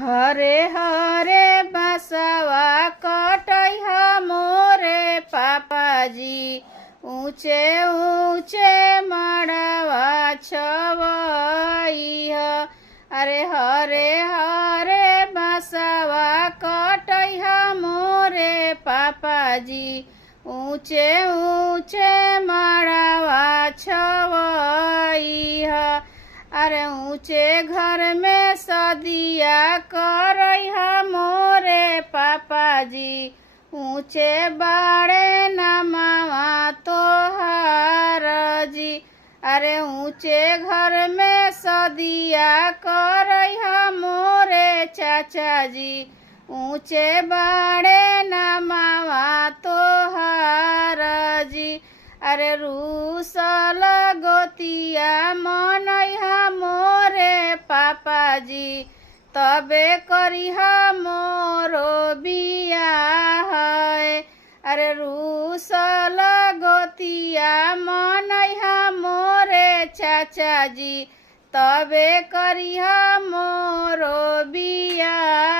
हरे हरे बसवा कटैहा मोरे पापाजी, ऊंचे ऊंचे मड़वा छवैह। अरे हरे हरे बसवा कटैहा मोरे पापाजी, ऊंचे ऊंचे मड़वा छवैह। अरे ऊंचे घर में सदिया करैहा मोरे पापाजी, ऊंचे बाड़े नमवा तोहार जी। अरे ऊंचे घर में सदिया करैहा मोरे चाचा जी, ऊंचे बाड़े नमवा तोहार जी। अरे रूसल गोतिया मनैहा मोरे पापाजी, तबे करिहा मोरो बियाह। अरे रूसल गोतिया मनैहा मोरे चाचा जी, तबे करिहा मोरो बियाह।